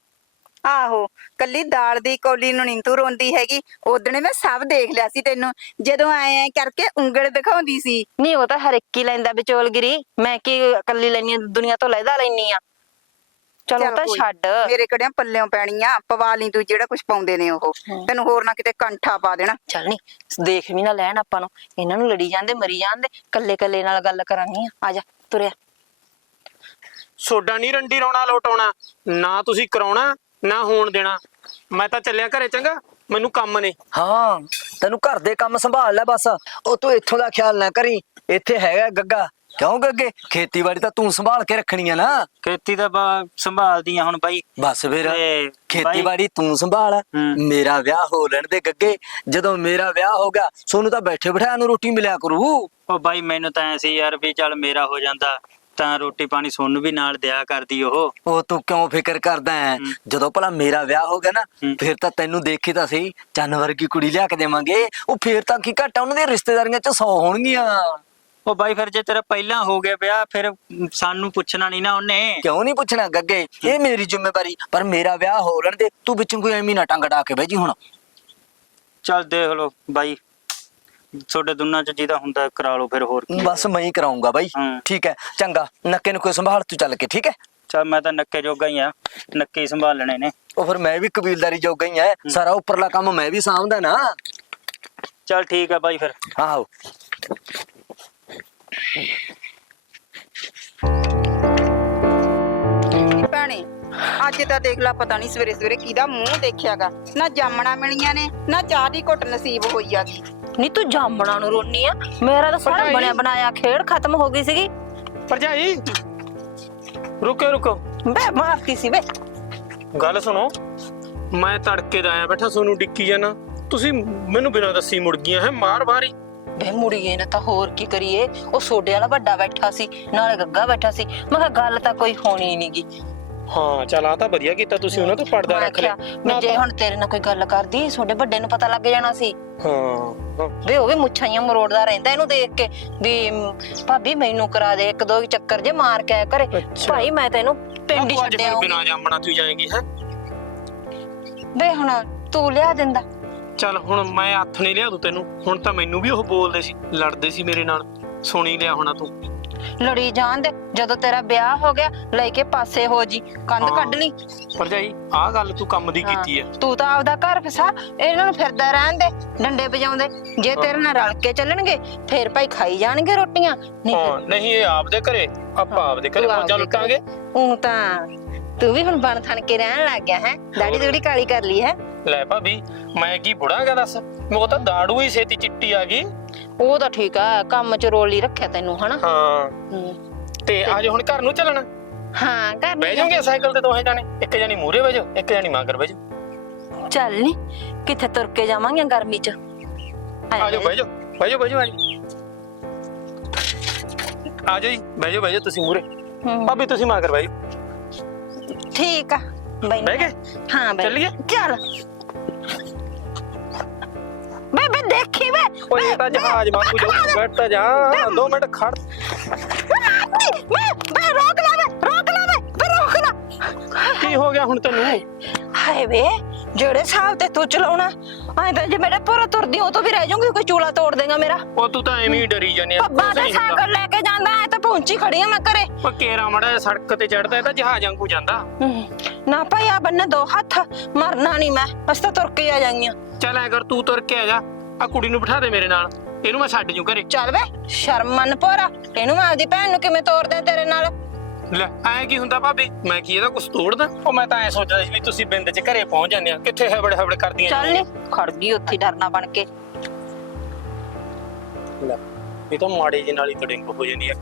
ਆਹੋ ਕੱਲੀ ਦਾਲ ਦੀ ਕੋਲੀ ਨੂੰ ਨੀ ਤੂੰ ਰੋਂਦੀ ਹੈਗੀ ਉਦਣੇ ਮੈਂ ਸਭ ਦੇਖ ਲਿਆ ਸੀ ਤੈਨੂੰ ਜਦੋਂ ਆਏ ਐ ਕਰਕੇ ਉਂਗਲ ਦਿਖਾਉਂਦੀ ਸੀ। ਨਹੀਂ ਉਹ ਤਾਂ ਹਰ ਇੱਕ ਹੀ ਲੈਂਦਾ ਵਿਚੋਲਗਿਰੀ ਮੈਂ ਕੀ ਇਕੱਲੀ ਲੈਣੀ ਦੁਨੀਆ ਤੋਂ ਲੈਦਾ ਲੈਣੀ ਆ। ਚਲੋ ਚੱਲ ਤਾਂ ਕੋਈ- ਛੱਡ। ਮੇਰੇ ਕਿਹੜਿਆਂ ਪੱਲਿਓਂ ਪੈਣੀਆਂ ਪਵਾ ਲਈ ਤੂੰ ਜਿਹੜਾ ਕੁਝ ਪਾਉਂਦੇ ਨੇ ਉਹ। ਤੈਨੂੰ ਹੋਰ ਨਾ ਕਿਤੇ ਕੰਠਾ ਪਾ ਦੇਣਾ। ਚੱਲ ਨੀ ਦੇਖ ਵੀ ਨਾ ਲੈਣ ਆਪਾਂ ਨੂੰ ਇਹਨਾਂ ਨੂੰ ਲੜੀ ਜਾਂਦੇ ਮਰੀ ਜਾਂਦੇ ਕੱਲੇ ਕੱਲੇ ਨਾਲ ਗੱਲ ਕਰਾਂਗੀ ਆ। ਜਾ ਤੁਰਿਆ। ਸੋਡਾ ਨਹੀਂ ਰੰਡੀ ਰੋਣਾ ਲੋਟਾਉਣਾ ਨਾ ਤੁਸੀਂ ਕਰਾਉਣਾ ਨਾ ਹੋਣ ਦੇਣਾ। ਮੈਂ ਤਾਂ ਚੱਲਿਆ ਘਰੇ ਚੰਗਾ ਮੈਨੂੰ ਕੰਮ ਨੇ। ਹਾਂ ਤੈਨੂੰ ਘਰ ਦੇ ਕੰਮ ਸੰਭਾਲ ਲੈ ਬਸ। ਉਹ ਤੂੰ ਇੱਥੋਂ ਦਾ ਖਿਆਲ ਨਾ ਕਰੀ। ਇੱਥੇ ਹੈਗਾ ਗੱਗਾ। ਕਿਉਂ ਗੱਗੇ? ਖੇਤੀਬਾੜੀ ਤਾਂ ਤੂੰ ਸੰਭਾਲ ਕੇ ਰੱਖਣੀ ਆ ਨਾ। ਖੇਤੀ ਬਾ- ਸੰਭਾਲਦੀ ਆ ਹੁਣ ਬਾਈ। ਬਸ ਫਿਰ ਤੇ ਖੇਤੀਬਾੜੀ ਤੂੰ ਸੰਭਾਲ। ਹੂੰ। ਮੇਰਾ ਵਿਆਹ ਹੋ ਲੈਣ ਦੇ ਗੱਗੇ। ਜਦੋਂ ਮੇਰਾ ਵਿਆਹ ਹੋ ਗਿਆ ਸੋਨੂੰ ਤਾਂ ਬੈਠੇ ਬਿਠਾਇਆ ਨੂੰ ਰੋਟੀ ਮਿਲਿਆ ਕਰੂ। ਉਹ ਬਾਈ ਮੈਨੂੰ ਤਾਂ ਐ ਸੀ ਯਾਰ ਵੀ ਚੱਲ ਮੇਰਾ ਹੋ ਜਾਂਦਾ। ਤਾਂ ਰੋਟੀ ਪਾਣੀ ਸੁਣ ਵੀ ਨਾਲ ਦਿਆ ਕਰਦੀ ਉਹ। ਉਹ ਤੂੰ ਕਿਉਂ ਫਿਕਰ ਕਰਦਾ ਹੈ। ਜਦੋਂ ਭਲਾ ਮੇਰਾ ਵਿਆਹ ਹੋ ਗਿਆ ਨਾ। ਫਿਰ ਤਾਂ ਤੈਨੂੰ ਦੇਖੀ ਤਾਂ ਸਹੀ ਚੰਨ ਵਰਗੀ ਕੁੜੀ ਲਿਆ ਕੇ ਦੇਵਾਂਗੇ। ਉਹ ਫਿਰ ਤਾਂ ਕੀ ਘਟਾ ਉਹਨਾਂ ਦੀਆਂ ਰਿਸ਼ਤੇਦਾਰੀਆਂ ਚ 100 ਹੋਣਗੀਆਂ। ਉਹ ਬਾਈ ਫਿਰ ਜੇ ਤੇਰਾ ਪਹਿਲਾਂ ਹੋ ਗਿਆ ਵਿਆਹ ਫਿਰ ਸਾਨੂੰ ਪੁੱਛਣਾ ਨਹੀਂ ਨਾ ਉਹਨੇ। ਕਿਉਂ ਨਹੀਂ ਪੁੱਛਣਾ ਗੱਗੇ? ਇਹ ਮੇਰੀ ਜ਼ਿੰਮੇਵਾਰੀ ਪਰ ਮੇਰਾ ਵਿਆਹ ਹੋ ਲੈਣ ਦੇ ਤੂੰ ਵਿੱਚੋਂ ਕੋਈ ਐਵੇਂ ਨਾ ਟੰਗ ਡਾ ਕੇ ਬਹਿ ਜੀ ਹੁਣ। ਚੱਲ ਦੇਖ ਲਓ ਬਾਈ ਤੁਹਾਡੇ ਦੋਨਾਂ ਚ ਜਿਹਦਾ ਹੁੰਦਾ ਕਰਾ ਲਓ ਫਿਰ ਹੋਰ ਕੀ। ਬਸ ਮੈਂ ਹੀ ਕਰਾਉਂਗਾ ਬਾਈ। ਹਾਂ। ਠੀਕ ਹੈ ਚੰਗਾ। ਨੱਕੇ ਨੂੰ ਕੋਈ ਸੰਭਾਲ ਤੂੰ ਚੱਲ ਕੇ ਠੀਕ ਹੈ? ਚੱਲ ਮੈਂ ਤਾਂ ਨੱਕੇ ਜੋਗਾ ਹੀ ਆ। ਨੱਕੇ ਹੀ ਸੰਭਾਲਣੇ ਨੇ। ਉਹ ਫਿਰ ਮੈਂ ਵੀ ਕਬੀਲਦਾਰੀ ਜੋਗਾ ਹੀ ਐ ਸਾਰਾ ਉੱਪਰਲਾ ਕੰਮ ਮੈਂ ਵੀ ਸਾਂਭਦਾ ਨਾ। ਚੱਲ ਠੀਕ ਆ ਬਾਈ ਫਿਰ। ਆਹੋ ਨੀ ਭੈਣੇ ਅੱਜ ਤਾਂ ਦੇਖ ਲਾ ਪਤਾ ਨਹੀਂ ਸਵੇਰੇ ਸਵੇਰੇ ਕਿਹਦਾ ਮੂੰਹ ਦੇਖਿਆਗਾ। ਨਾ ਜਾਮਣਾ ਮਿਲੀਆਂ ਨੇ ਨਾ ਚਾਹ ਦੀ ਘੁੱਟ ਨਸੀਬ ਹੋਈ ਆਗੀ। ਨਹੀਂ ਤੂੰ ਜਾਮਣਾ ਨੂੰ ਰੋਨੀ ਆ। ਮੇਰਾ ਤਾਂ ਸਾਰਾ ਭਰਜਾਈ। ਬਣਿਆ ਬਣਾਇਆ ਖੇਡ ਖਤਮ ਹੋ ਗਈ ਸੀਗੀ। ਭਰਜਾਈ ਰੁਕੋ ਰੁਕੋ। ਬੇ ਮਾਰਤੀ ਸੀ ਬੇ ਗੱਲ ਸੁਣੋ ਮੈਂ ਤੜਕੇ ਦਾ ਆਇਆ ਬੈਠਾ ਸੋਨੂੰ ਡਿੱਕੀ ਜਾਣਾ ਤੁਸੀਂ ਮੈਨੂੰ ਬਿਨਾਂ ਦੱਸੀ ਮੁੜ ਗਈਆਂ ਹੈ ਮਾਰ ਮਾਰੀ ਬੇ ਮੁੜੀਏ ਨਾ ਤਾਂ ਹੋਰ ਕੀ ਕਰੀਏ। ਉਹ ਸੋਡੇ ਵਾਲਾ ਵੱਡਾ ਬੈਠਾ ਸੀ ਨਾਲੇ ਗੱਗਾ ਬੈਠਾ ਸੀ। ਮੈਂ ਕਿਹਾ ਗੱਲ ਤਾਂ ਕੋਈ ਹੋਣੀ ਨਹੀਂਗੀ ਹਾਂ ਚਲ ਆ ਤਾਂ ਵਧੀਆ ਕੀਤਾ ਤੁਸੀਂ ਉਹਨਾਂ ਤੋਂ ਪਰਦਾ ਰੱਖ ਲਿਆ। ਮੈਂ ਜੇ ਹੁਣ ਤੇਰੇ ਨਾਲ ਕੋਈ ਗੱਲ ਕਰਦੀ ਸੋਡੇ ਵੱਡੇ ਨੂੰ ਪਤਾ ਲੱਗ ਜਾਣਾ ਸੀ। ਹਾਂ। ਵੇ ਉਹ ਵੀ ਮੁੱਛਾਂ ਮਰੋੜਦਾ ਰਹਿੰਦਾ ਇਹਨੂੰ ਦੇਖ ਕੇ ਵੀ ਭਾਬੀ ਮੈਨੂੰ ਕਰਾ ਦੇ ਇੱਕ ਦੋ ਚੱਕਰ ਜੇ ਮਾਰ ਕੇ ਆਇਆ ਘਰੇ। ਭਾਈ ਮੈਂ ਤੈਨੂੰ ਪਿੰਡ ਹੀ ਤੂੰ ਛੱਡਿਆ ਫਿਰ ਬਿਨਾਂ ਜਾਮਣਾ ਤੂੰ ਜਾਏਂਗੀ ਹੈ? ਵੇ ਹੁਣ ਤੂੰ ਲਿਆ ਦਿੰਦਾ। ਚੱਲ ਹੁਣ ਮੈਂ ਹੱਥ ਨਹੀਂ ਲਿਆ ਦੂ ਤੈਨੂੰ। ਹੁਣ ਤਾਂ ਮੈਨੂੰ ਵੀ ਉਹ ਬੋਲਦੇ ਸੀ ਲੜਦੇ ਸੀ ਮੇਰੇ ਨਾਲ। ਸੁਣੀ ਲਿਆ ਹੋਣਾ ਤੂੰ। ਲੜੀ ਜਾਣ ਦੇ ਜਦੋਂ ਤੇਰਾ ਵਿਆਹ ਹੋ ਗਿਆ ਲੈ ਕੇ ਪਾਸੇ ਹੋ ਜੀ ਕੰਧ ਹਾਂ। ਕੱਢ ਲਈ ਭਰਜਾਈ ਆਹ ਗੱਲ ਤੂੰ ਕੰਮ ਦੀ ਕੀਤੀ ਹੈ ਤੂੰ ਤਾਂ ਆਪਦਾ ਘਰ ਫਸਾ ਇਹਨਾਂ ਨੂੰ ਫਿਰਦਾ ਰਹਿਣ ਦੇ ਡੰਡੇ ਵਜਾਉਂਦੇ। ਜੇ ਤੇਰੇ ਨਾਲ ਰਲ ਕੇ ਚੱਲਣਗੇ ਫੇਰ ਭਾਈ ਖਾਈ ਜਾਣਗੇ ਰੋਟੀਆਂ। ਨਹੀਂ ਹਾਂ ਨਹੀਂ ਇਹ ਆਪਦੇ ਘਰੇ ਆਪਾਂ ਆਪਦੇ ਘਰੇ ਮੌਜਾਂ ਲੁੱਟਾਂਗੇ। ਉਹ ਤਾਂ ਤੂੰ ਵੀ ਹੁਣ ਬਣ ਥਣ ਕੇ ਰਹਿਣ ਲੱਗ ਗਿਆ ਹੈ। ਦਾੜੀ ਦੂੜੀ ਕਾਲੀ ਕਰ ਲਈ ਹੈ। ਲੈ ਭਾਬੀ ਮੈਂ ਕੀ ਬੁੜਾਂਗਾ ਦੱਸ? ਉਹ ਤਾਂ ਦਾੜੂ ਹੀ ਛੇਤੀ ਚਿੱਟੀ ਆ ਗਈ। ਉਹ ਤਾਂ ਠੀਕ ਆ ਕੰਮ ਚ ਰੋਲੀ ਰੱਖਿਆ ਤੈਨੂੰ ਹਨਾ? ਹਾਂ। ਹੂੰ। ਤੇ ਅੱਜ ਹੁਣ ਘਰ ਨੂੰ ਚੱਲਣਾ? ਹਾਂ ਕਰ ਬਹਿ ਜਾਓਗੇ ਸਾਈਕਲ ਤੇ ਦੋਹੇ ਜਾਣੇ? ਇੱਕ ਜਾਨੀ ਮੂਰੇ ਬਹਿ ਜਾਓ ਇੱਕ ਜਾਨੀ ਮਗਰ ਬਹਿ ਜਾਓ। ਚੱਲ ਨੀ ਕਿੱਥੇ ਤੁਰ ਕੇ ਜਾਵਾਂਗੇ ਗਰਮੀ ਚ? ਆ ਜਾਓ ਬਹਿ ਜਾਓ ਬਹਿ ਜਾਓ ਬਹਿ ਜਾਓ ਆ ਜਾਓ। ਆ ਜਾਓ ਜੀ ਬਹਿ ਜਾਓ ਬਹਿ ਜਾਓ ਤੁਸੀਂ ਮੂਰੇ ਹੂੰ, ਭਾਬੀ ਤੁਸੀਂ ਮਗਰ ਬਹਿ ਜਾਓ। ਠੀਕ ਆ ਬਈ ਬਹਿ ਗਏ? ਹਾਂ ਬਈ ਚੱਲੀਏ? ਚੱਲ। ਬੇ ਬੇ ਦੇਖੀ ਵੇ ਓਏ ਤਾਂ ਜਹਾਜ਼ ਵਾਂਗੂ ਜਾਊ ਬੈਠ ਤਾਂ ਜਾ। ਦੋ ਮਿੰਟ ਖੜ। ਮੈਂ ਬੇ ਰੋਕ ਲੈ ਵੇ ਰੋਕ ਲੈ ਵੇ ਬੇ ਰੋਕ ਲੈ। ਕੀ ਹੋ ਗਿਆ ਹੁਣ ਤੈਨੂੰ? ਹਾਏ ਵੇ। ਜਿਹੜੇ ਹਿਸਾਬ ਤੇ ਤੂੰ ਚਲਾਉਣਾ ਐ ਤਾਂ ਜੇ ਮੇਰੇ ਪੁਰ ਤੁਰਦੀ ਉਹ ਤੋਂ ਵੀ ਰਹਿ ਜਾਊਂਗੀ ਕੋਈ ਚੂਲਾ ਤੋੜ ਦੇਗਾ ਮੇਰਾ। ਉਹ ਤੂੰ ਤਾਂ ਐਵੇਂ ਹੀ ਡਰੀ ਜਾਂਦੀ ਆ ਪੱਬਾ ਤੇ ਸਾਈਕਲ ਲੈ ਕੇ ਜਾਂਦਾ ਐ ਤਾਂ ਪਹੁੰਚੀ ਖੜੀ ਆ ਮੈਂ ਘਰੇ। ਉਹ ਕੇਰਾ ਮੜਾ ਸੜਕ ਤੇ ਚੜਦਾ ਇਹ ਤਾਂ ਜਹਾਜ਼ ਵਾਂਗੂ ਜਾਂਦਾ। ਹਮ, ਨਾ ਭਾਈ ਆ ਬੰਨੇ ਦੋ ਹੱਥ ਮਰਨਾ ਨਹੀਂ ਮੈਂ ਬਸ ਤਾਂ ਤੁਰ ਕੇ ਆ ਜਾਈਆਂ ਚੱਲ ਐ ਕਰ ਤੂੰ ਤੁਰ ਕੇ ਆ ਜਾ ਆ ਕੁੜੀ ਨੂੰ ਬਿਠਾ ਦੇ ਮੇਰੇ ਨਾਲ ਇਹਨੂੰ ਮੈਂ ਛੱਡ ਜੂ ਘਰੇ। ਚੱਲ ਵੇ ਸ਼ਰਮ ਮੰਨ ਪੋਰਾ ਇਹਨੂੰ ਮੈਂ ਆਪਦੀ ਭੈਣ ਨੂੰ ਕਿਵੇਂ ਤੋਰਦਾ ਤੇਰੇ ਨਾਲ? ਲੈ ਐ ਕੀ ਹੁੰਦਾ ਭਾਬੀ? ਮੈਂ ਕੀ ਇਹਦਾ ਕੁਝ ਤੋੜਦਾ? ਉਹ ਮੈਂ ਤਾਂ ਐ ਸੋਚਦਾ ਸੀ ਵੀ ਤੁਸੀਂ ਬਿੰਦ ਚ ਘਰੇ ਪਹੁੰਚ ਜਾਂਦੇ ਆ ਕਿੱਥੇ ਹਬੜ ਹਬੜ ਕਰਦੀਆਂ ਚੱਲ ਨੀ? ਖੜ ਗਈ ਉੱਥੇ ਡਰਨਾ ਬਣ ਕੇ। ਲੈ, ਇਹ ਤਾਂ ਮਾੜੇ ਜਿਹੇ ਨਾਲ ਹੀ ਤੜਿੰਗ ਹੋ ਜਾਂਦੀ ਆ।